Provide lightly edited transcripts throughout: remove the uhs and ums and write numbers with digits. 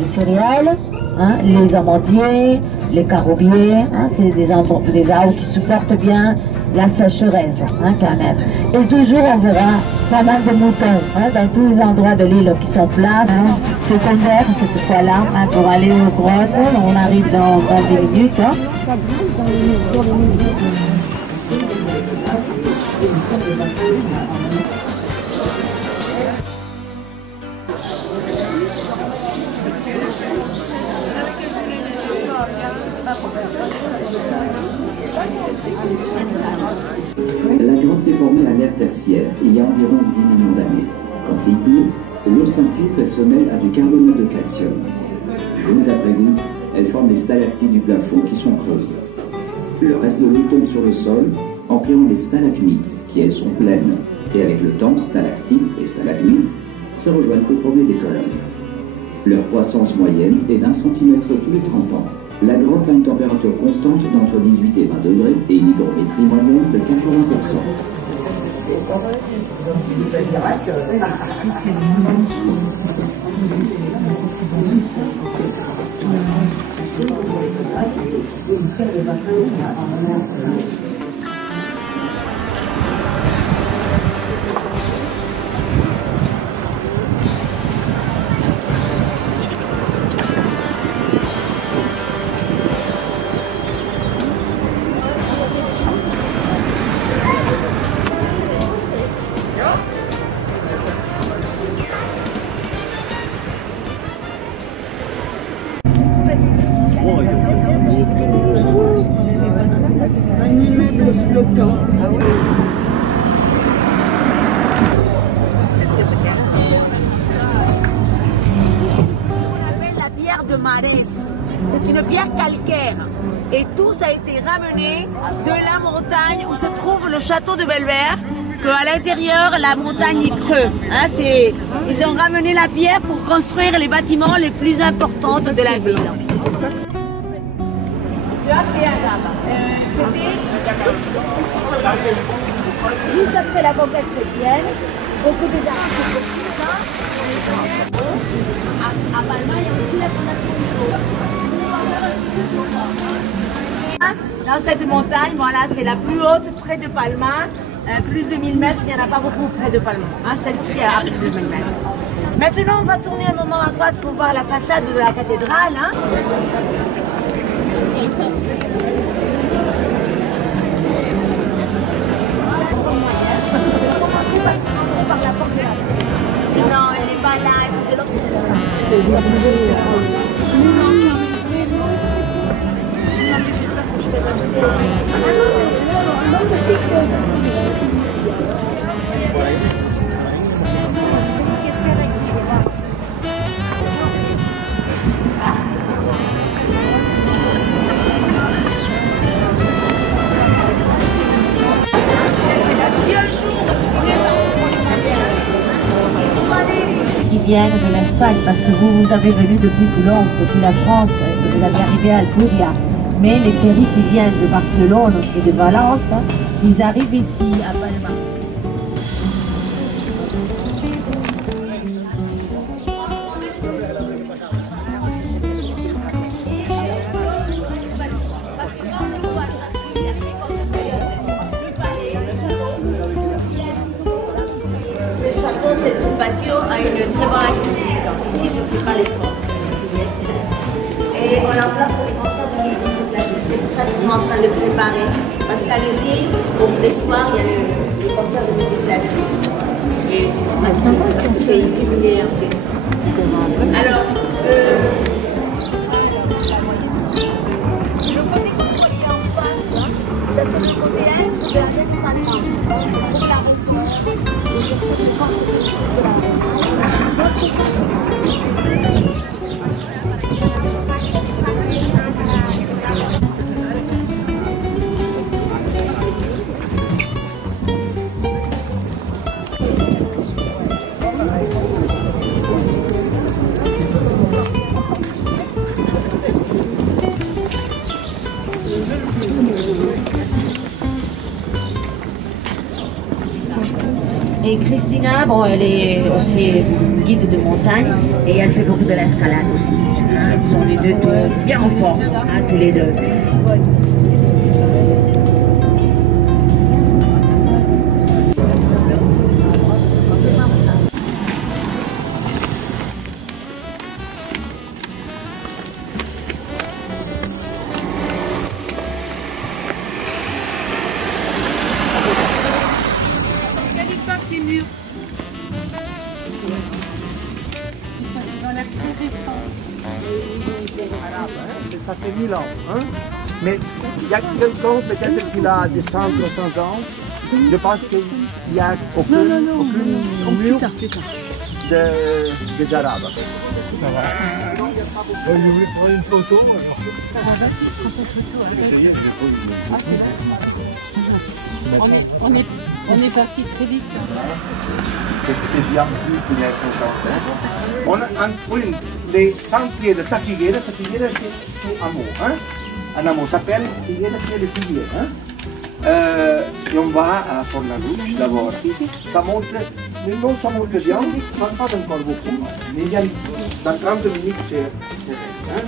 les céréales, hein, les amandiers, les carobiers, hein, c'est des arbres qui supportent bien la sécheresse hein, quand même. Et toujours on verra pas mal de moutons hein, dans tous les endroits de l'île qui sont plats, hein, secondaires cette fois-là, hein, pour aller aux grottes. On arrive dans 10 minutes. Hein. La grotte s'est formée à l'ère tertiaire, il y a environ 10 millions d'années. Quand il pleut, l'eau s'infiltre et se mêle à du carbonate de calcium. Goutte après goutte, elle forme les stalactites du plafond qui sont creuses. Le reste de l'eau tombe sur le sol en créant les stalagmites, qui elles sont pleines. Et avec le temps, stalactites et stalagmites se rejoignent pour former des colonnes. Leur croissance moyenne est d'1 centimètre tous les 30 ans. La grotte a une température constante d'entre 18 et 20 degrés et une hygrométrie moyenne de 80%. C'est une pierre calcaire et tout ça a été ramené de la montagne où se trouve le château de Belver, qu'à l'intérieur la montagne est creux. Hein, ils ont ramené la pierre pour construire les bâtiments les plus importants de la ville. C'était juste après la conquête chrétienne, beaucoup des artistes. À Palma, il y a aussi la fondation Hugo. Dans cette montagne, voilà, c'est la plus haute près de Palma. Plus de 1000 mètres, il n'y en a pas beaucoup près de Palma. Hein, celle-ci est à plus de 1000 mètres. Maintenant, on va tourner un moment à droite pour voir la façade de la cathédrale. Hein. Non, elle n'est pas là, c'est de l'autre côté. Qui viennent de l'Espagne, parce que vous avez venu depuis Toulon, depuis la France, et vous avez arrivé à Alcudia. Mais les ferries qui viennent de Barcelone et de Valence, ils arrivent ici à Palma. Ce patio a une très bonne acoustique. Ici, je ne fais pas l'effort. Et on l'emploi pour les concerts de musique classique. C'est pour ça qu'ils sont en train de préparer. Parce qu'à l'été, les soirs, il y a les concerts de musique classique. Et c'est magnifique parce que c'est illuminé en plus. Alors, le côté que vous voyez en face, ça c'est le côté est de la ville de Palma. C'est la rencontre. Et Christina, bon, elle est aussi guide de montagne et elle fait beaucoup de l'escalade aussi. Hein, ils sont les deux bien en forme, hein, tous les deux. Les murs. Ça fait 1000 ans. Hein? Mais il y a quelqu'un peut-être qui a des 100 300 ans. Je pense qu'il n'y a aucun mur des Arabes. Ça va. Je vais prendre une photo. On est parti très vite. C'est bien plus que 1950. On a les sentiers de sa figuera c'est Amo. Hein? Un Amo s'appelle Figuera, c'est le figuier. Hein? Et on va à Fornaluce d'abord. Ça monte, non ça monte bien, pas encore beaucoup, mais il y a dans 30 minutes c'est hein?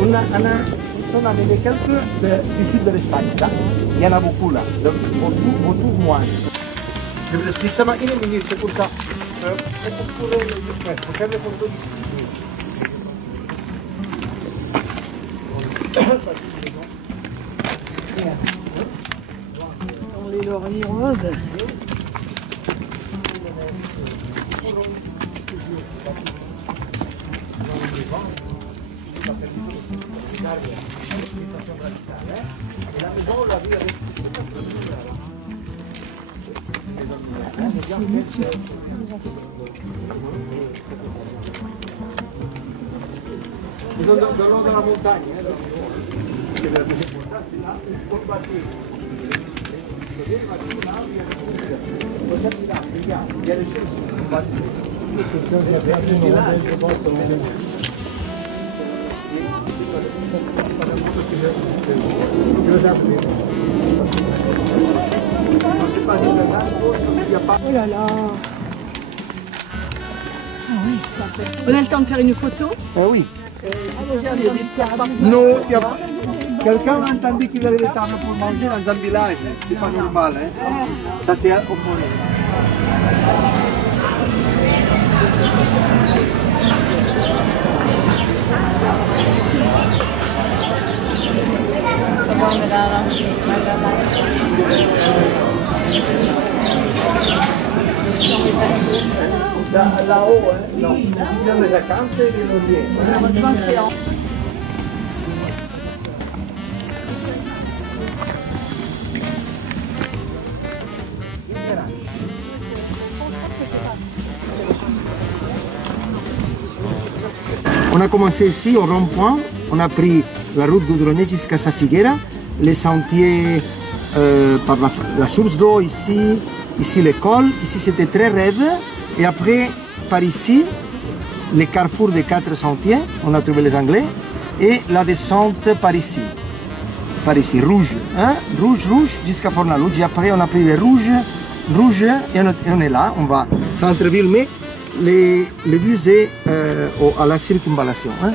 On a amené quelques du sud de l'Espagne, là. Il y en a beaucoup là, autour moi. Je vous explique ça dans une minute, c'est pour ça. Pour faire les photos ici. On les lauriers roses. Ils sont dans le long de la montagne. C'est la plus importante, c'est là, on va il y a des choses. Oh là là. On a le temps de faire une photo? Ah oui. Non, quelqu'un a entendu qu'il y avait des tables pour manger dans un village. C'est pas normal. Hein? Ça c'est au forêt. Là-haut, hein? Non. Ici sont les acanthes et les lauriers. On a commencé ici au rond-point, on a pris la route goudronnée jusqu'à Sa Figuera, les sentiers par la source d'eau ici, ici l'école, ici c'était très raide, et après par ici, les carrefours des 4 sentiers, on a trouvé les Anglais, et la descente par ici, rouge, hein? Rouge, jusqu'à Fornaluce, et après on a pris les rouges, et on est là, on va centre-ville, mais les vues c'est à la circumvallation. Hein?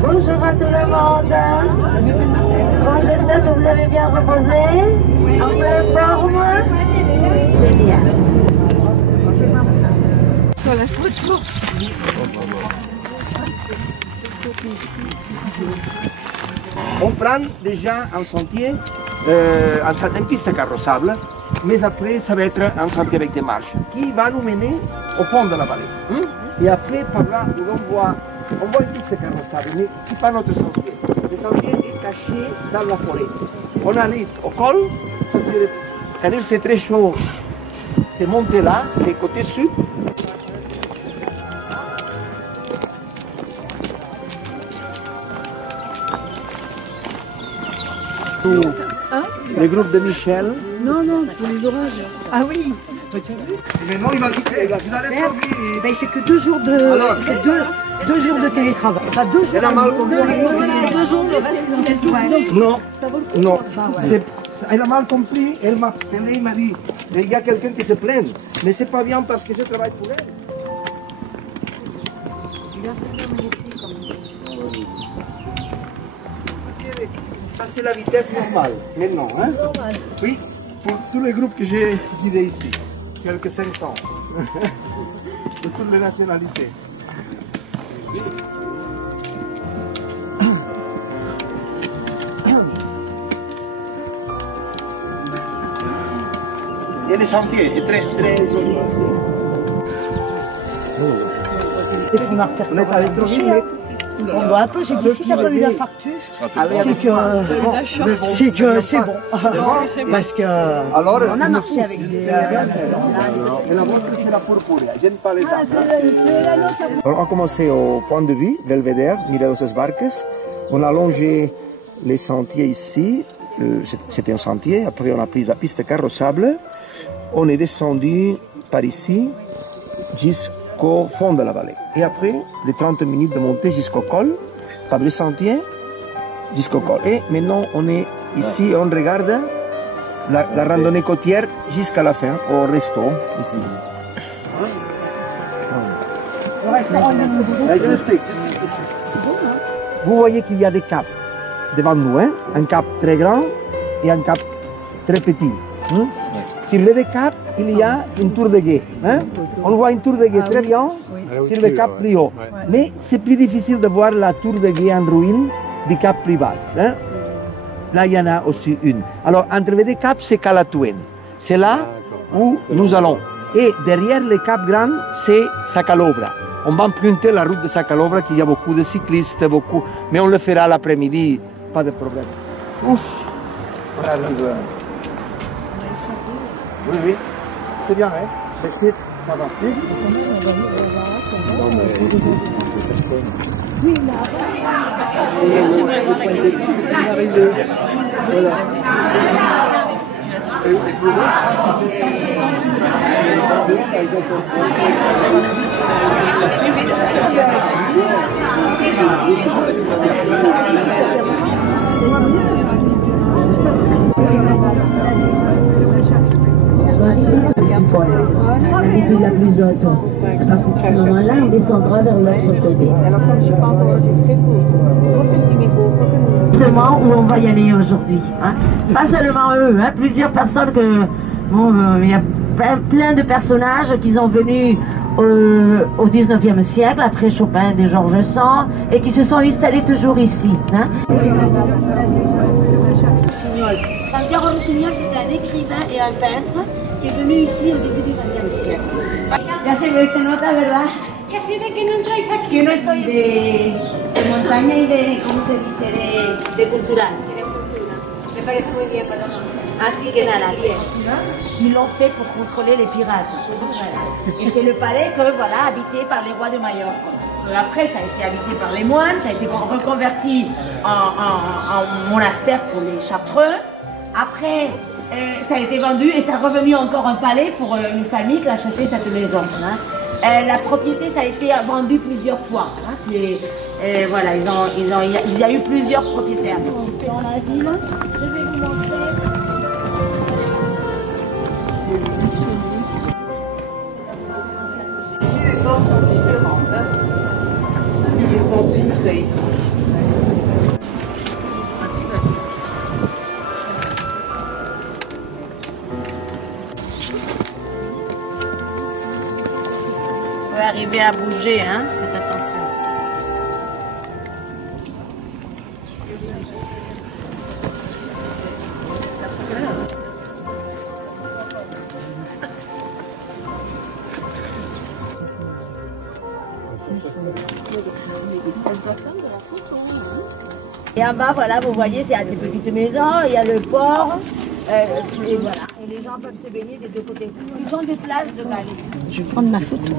Bonjour à tout le monde. Bon, j'espère que vous avez bien reposé. En pleine forme. C'est bien. Sur la photo. On prend déjà un sentier, une piste carrossable, mais après ça va être un sentier avec des marches qui va nous mener au fond de la vallée. Et après, par là, où on voit une piste carrossable, mais ce n'est pas notre sentier. Le sentier est caché dans la forêt. On arrive au col, ça c'est quand il fait très chaud, c'est monté là, c'est côté sud. Le groupe de Michel. Non, non, pour les orages. Ah oui. Maintenant, il va Il fait que 2 jours de, alors, il fait deux jours de télétravail. Enfin, 2 jours. Elle a mal compris. 2 jours, le reste, Non, non. Elle a mal compris, elle m'a appelé, il m'a dit, il y a quelqu'un qui se plaint, mais c'est pas bien parce que je travaille pour elle. Ça c'est la vitesse normale, maintenant. Hein? Oui, pour tous les groupes que j'ai guidés ici, quelques 500, de toutes les nationalités. Et le sentier est très joli ici. on est avec Michel. On doit un peu, j'ai dit, si tu n'as pas eu d'infarctus, c'est que c'est bon. Parce que Alors, on a marché avec des... Et la vôtre, c'est la purpurea. J'aime pas les arbres. On a commencé au point de vue, Belvedere, Miradosas Barques. On a longé les sentiers ici. C'était un sentier. Après, on a pris la piste carrossable. On est descendu par ici jusqu'au fond de la vallée. Et après, les 30 minutes de montée jusqu'au col, par les sentiers, jusqu'au col. Et maintenant, on est ici et on regarde la randonnée côtière jusqu'à la fin, au resto, ici. Je l'explique. Vous voyez qu'il y a des caps devant nous, hein? Un cap très grand et un cap très petit. Hein? Sur les deux caps, il y a une tour de guet. Hein? On voit une tour de guet très bien sur le cap plus haut. Mais c'est plus difficile de voir la tour de guet en ruine du cap plus bas. Hein? Là, il y en a aussi une. Alors, entre les deux caps, c'est Calatuen. C'est là où nous allons. Et derrière le cap grand, c'est Sacalobra. On va emprunter la route de Sacalobra, qu'il y a beaucoup de cyclistes, beaucoup. Mais on le fera l'après-midi, pas de problème. Ouf! On arrive. Oui, oui, c'est bien, hein? Mais ça va. Voilà. Et la plus haute. À partir de ce moment-là, il descendra vers l'autre côté. Alors comme je ne suis pas encore enregistrée, refais le numéro, Justement où on va y aller aujourd'hui. Hein. Pas seulement eux, hein, plusieurs personnes que... Bon, il y a plein de personnages qui sont venus au 19e siècle, après Chopin et Georges Sand, et qui se sont installés toujours ici. Hein. Santiago Rossignol, c'était un écrivain et un peintre qui est venu ici au début du XXe siècle. Ya se nota, ¿verdad? Y así de que no entráis aquí. Que no estoy de montaña y de, ¿cómo se dice? De cultural. Me parece muy bien, perdón. Así que nada, bien. Ils l'ont fait pour contrôler les pirates. Voilà. Et c'est le palais que, voilà, habité par les rois de Majorque. Après, ça a été habité par les moines, ça a été reconverti en monastère pour les chartreux. Après, ça a été vendu et ça a revenu encore un palais pour une famille qui a acheté cette maison. Hein. La propriété, ça a été vendu plusieurs fois. Hein. Voilà, il y a eu plusieurs propriétaires. Dans la ville, je vais vous montrer. Ici, les formes sont différentes. Hein. Les portes vitrées ici. Vous pouvez arriver à bouger, hein? Faites attention. Et en bas, voilà, vous voyez, il y a des petites maisons, il y a le port, et voilà. Et les gens peuvent se baigner des deux côtés. Ils ont des places de galerie. Je vais prendre ma photo.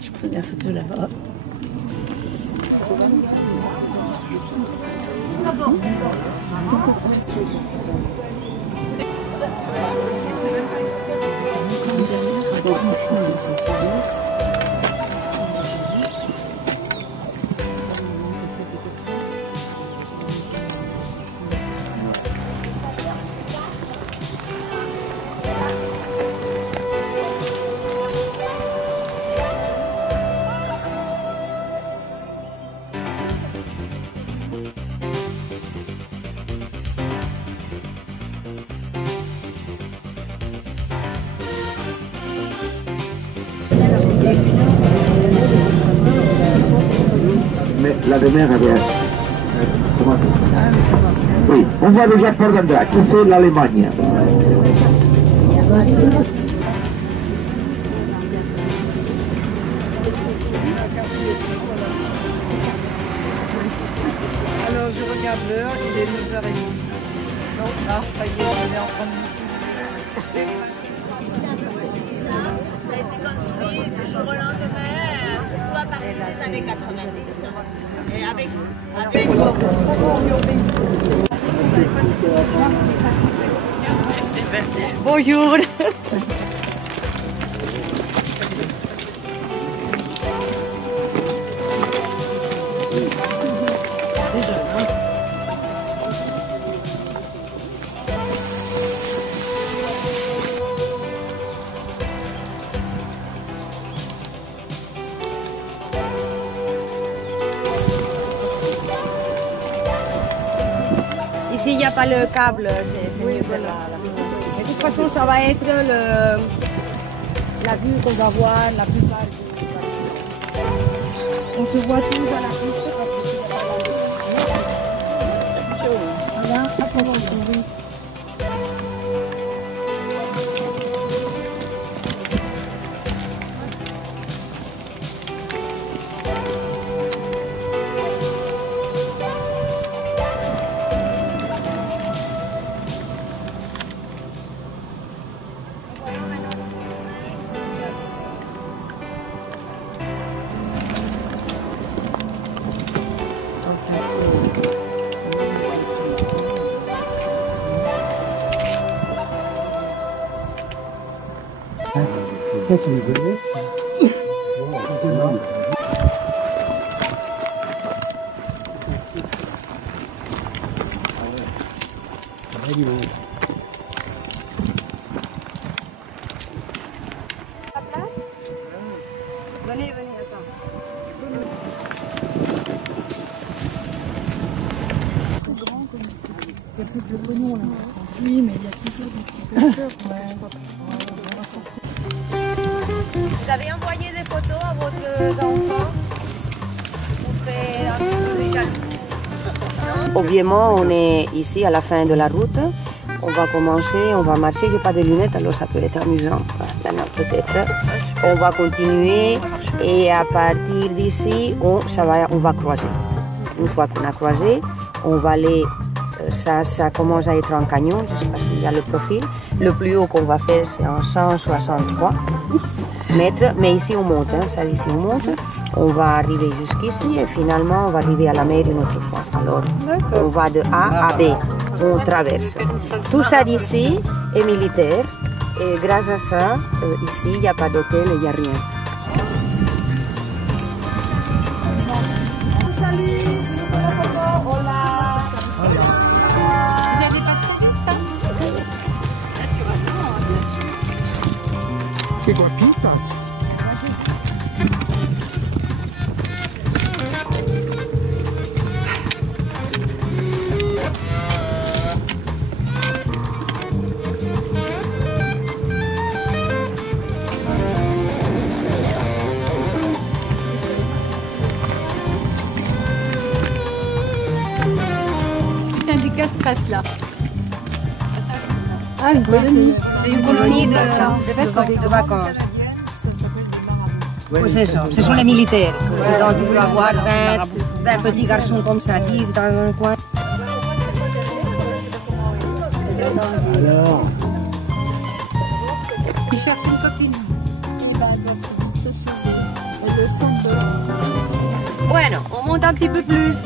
Je prends la photo là-bas. Mais la demeure avait... Oui, on voit déjà Port d'Andrax, c'est l'Allemagne. Alors je regarde l'heure, il est 9h30. Donc là, ça y est, on est en train de Ça a été construit du jour au lendemain, surtout à partir des années 90. Et avec Bonjour. Ici, il n'y a pas le câble, c'est mieux que là. De toute façon, ça va être la vue qu'on va voir la plupart du On se voit tous dans la piste. Voilà, ça commence. Venez, attends. Oui, mais il y a toujours des petits Vous avez envoyé des photos à votre enfant pour faire un peu de jaloux. Obviamente, on est ici à la fin de la route. On va commencer, on va marcher. J'ai pas de lunettes, alors ça peut être amusant. Maintenant, peut-être. On va continuer et à partir d'ici, on va croiser. Une fois qu'on a croisé, on va aller. Ça commence à être un canyon, je ne sais pas s'il y a le profil. Le plus haut qu'on va faire, c'est en 163 mètres. Mais ici, on monte. Ça, ici, on monte. On va arriver jusqu'ici et finalement, on va arriver à la mer une autre fois. Alors, on va de A à B. On traverse. Tout ça d'ici est militaire. Et grâce à ça, ici, il n'y a pas d'hôtel et il n'y a rien. Salut. Hola. Qué guapitas. Là. Ah, une colonie. C'est une colonie de vacances. Oui, c'est ça. Ce sont les militaires. Donc, tu peux avoir 20, Un petit garçon comme ça, 10 dans un coin. Alors, Il cherche une copine. Il va vite se sauver. Et le son de... Bueno, on monte un petit peu plus.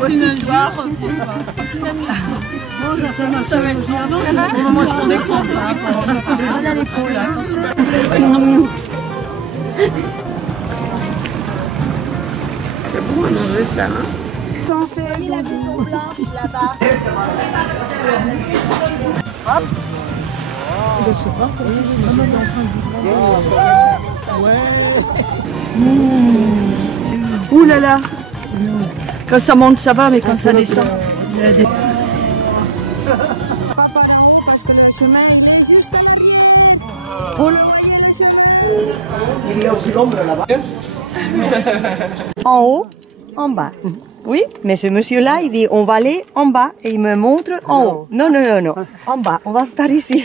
C'est une histoire. C'est inadmissible. Non, ça va être bien. Moi, je prends d'exemple. J'ai mal à l'épaule, attention. C'est bon, on veut ça, hein? Voyez la maison blanche là-bas. Hop. Je sais pas. Ouh là là. Quand ça monte, ça va, mais quand ça descend. Pas par en haut parce que le chemin il est jusqu'à la Oh là, il y a aussi l'ombre là-bas. En haut, en bas. Oui, mais ce monsieur-là, il dit on va aller en bas et il me montre en haut. Non, non, non, non. En bas, on va par ici.